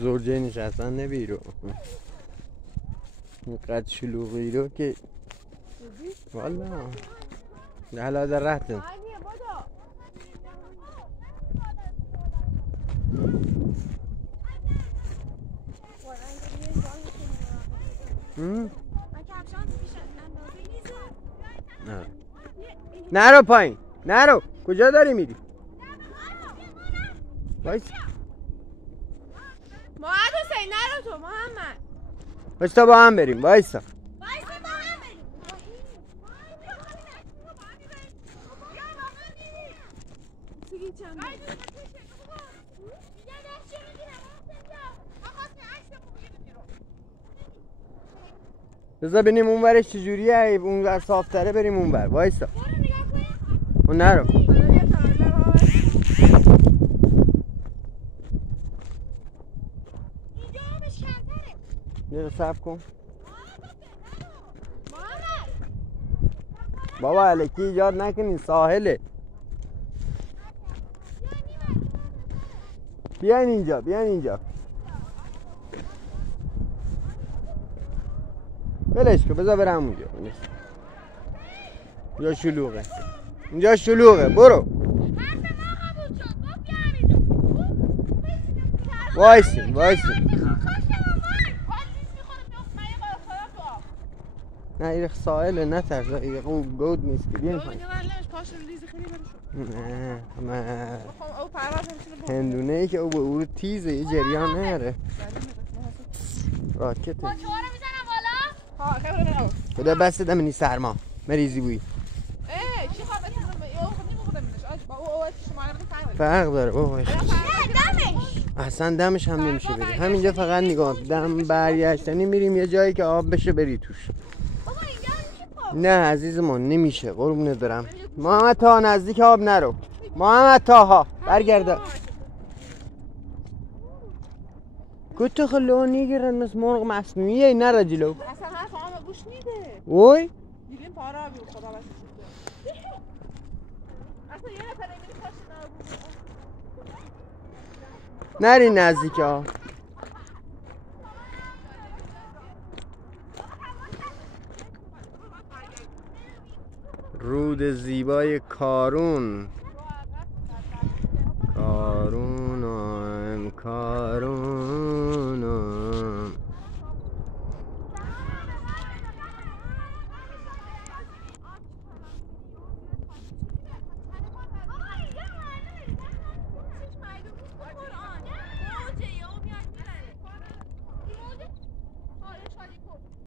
زوجه نشستن نبیرو اینقدر شلوغی رو که والا حالا در رهتن نرو پایین نرو کجا داری میری وایس محمد حسین نرو تو محمد وایستا با هم بریم وایستا بذار ببینیم اون ورش چجوریه اون ور صافتره بریم اون ور وایستا اون نرو یه صبر کن بابا الکی ایجاد نکنین ساحله بیاین اینجا بلش کن بذار برم اونجا اینجا شلوغه برو وایسین نه این ساحله نه ترس گود نیست که بیاین پایین نه هندونه ای که او به او تیزه یه جریان نره راکته خدا بسته دمینی سرما مریضی بوی فرق داره بابا اصلا دمش هم نمیشه بری همینجا فقط نگاه دم برگشتنی میریم یه جایی که آب بشه بری توش نه عزیزمان نمیشه قربونت برم محمد تا نزدیک آب نرو محمد تاها برگرده کتو خلونی گیرن مثل مرغ مصنوعیه نره جلو اصلا حرف آمه گوش میده اوی دیدیم پارا بیو خدا بسید اصلا یه نفر ایمونی کاشت نری نزدیک آب رود زیبای کارون